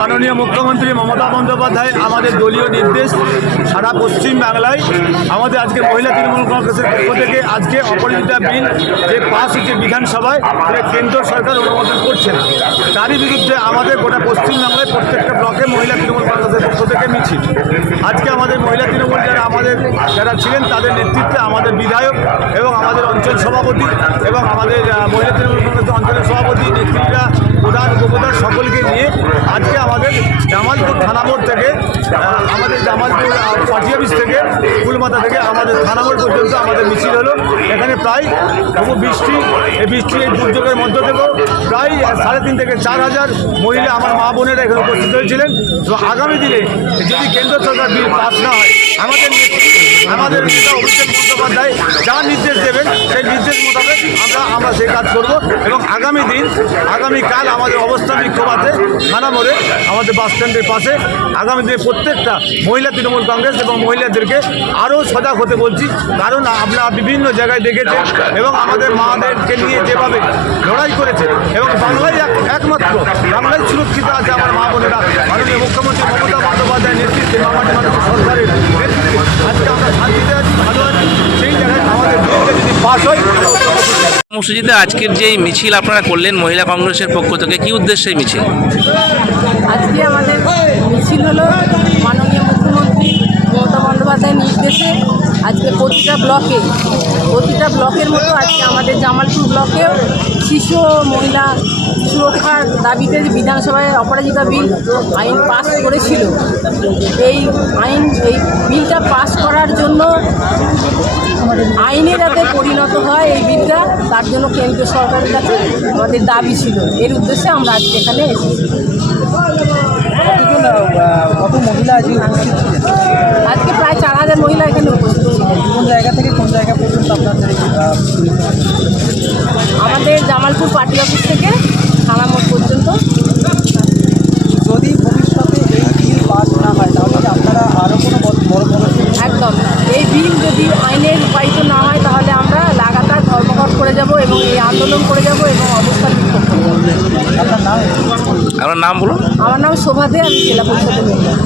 মাননীয় মুখ্যমন্ত্রী মমতা বন্দ্যোপাধ্যায় আমাদের দলীয় নির্দেশ সারা পশ্চিম বাংলায় আমাদের আজকে মহিলা তৃণমূল কংগ্রেসের পক্ষ থেকে আজকে অপরাজিতা বিল যে পাস হচ্ছে বিধানসভায় সেটা কেন্দ্র সরকার অনুমোদন করছে না। তারই বিরুদ্ধে আমাদের গোটা পশ্চিমবাংলায় প্রত্যেকটা ব্লকে মহিলা তৃণমূল কংগ্রেসের পক্ষ থেকে মিছিল। আজকে আমাদের মহিলা তৃণমূল যারা ছিলেন তাদের নেতৃত্বে আমাদের বিধায়ক এবং আমাদের অঞ্চল সভাপতি এবং আমাদের মহিলা তৃণমূল কংগ্রেসের অঞ্চলের সভাপতি নেতৃত্বরা প্রধান উপপ্রধান সকলকে নিয়ে আজকে আমাদের জামালপুর থানা মোড় থেকে আমাদের জামালপুর পার্টি অফিস থেকে ফুলমাথা থেকে আমাদের থানা মোড় পর্যন্ত আমাদের মিছিল হলো। এখানে প্রায় বহু বৃষ্টি এই দুর্যোগের মধ্য থেকেও প্রায় 3.5 থেকে 4,000 মহিলা আমার মা বোনেরা এখানে উপস্থিত হয়েছিলেন। তো আগামী দিনে যদি কেন্দ্র সরকার বিল পাস না হয় আমাদের নেতা অভিষেক বন্দ্যোপাধ্যায় যা নির্দেশ দেবেন সেই নির্দেশ মোতাবেক আমরা সেই কাজ করব এবং আগামীকাল আমাদের অবস্থান বিক্ষোভ আছে থানা মোড়ে আমাদের বাস স্ট্যান্ডের পাশে। আগামী দিনে প্রত্যেকটা মহিলা তৃণমূল কংগ্রেস এবং মহিলাদেরকে আরও সজাগ হতে বলছি, কারণ আপনারা বিভিন্ন জায়গায় দেখেছেন এবং আমাদের মাদেরকে নিয়ে যেভাবে লড়াই করেছে এবং বাংলায় একমাত্র বাংলায় সুরক্ষিত আছে আমার মা বোনেরা। মাননীয় মুখ্যমন্ত্রী মমতা বন্দ্যোপাধ্যায়ের নেতৃত্বে মামাটি মানুষের সরকারের নেতৃত্বে আজকে আমরা শান্তিতে আছি, ভালো আছি। সেই জায়গায় আমাদের বিলটা যদি পাস হয়। কর্মসূচিতে আজকের যে মিছিল আপনারা করলেন মহিলা কংগ্রেসের পক্ষ থেকে, কি উদ্দেশ্যে এই মিছিল? আজকে আমাদের মিছিল হলো মাননীয় মুখ্যমন্ত্রী মমতা বন্দ্যোপাধ্যায়ের নির্দেশে আজকে প্রতিটা ব্লকের মতো আজকে আমাদের জামালপুর ব্লকেও শিশু ও মহিলা সুরক্ষার দাবিতে বিধানসভায় অপরাজিতা বিল আইন পাস করেছিল। এই বিলটা পাস করার জন্য আইনে যাতে পরিণত হয় এই বিলটা, তার জন্য কেন্দ্র সরকারের কাছে আমাদের দাবি ছিল। এর উদ্দেশ্যে আমরা আজকে এখানে এসেছি। কত মহিলা আজকে উপস্থিত ছিলেন? আজকে প্রায় 4,000 মহিলা এখানে উপস্থিত ছিলেন। কোন জায়গা থেকে কোন জায়গা পর্যন্ত আপনাদের আমাদের জামালপুর পার্টি অফিস থেকে থানা মোড় পর্যন্ত। যদি ভবিষ্যতে এই বিল পাস না হয় তাহলে আপনারা আরও কোনো বড় একদম এই বিল যদি আইনে রূপায়িত না হয় তাহলে আমরা লাগাতার ধর্মঘট করে যাব এবং এই আন্দোলন করে যাব এবং অবস্থান বিক্ষোভ করে যাব। আপনার নাম? আপনার নাম বলুন। আমার নাম শোভা দে, আমি জেলা পরিষদের মেম্বার।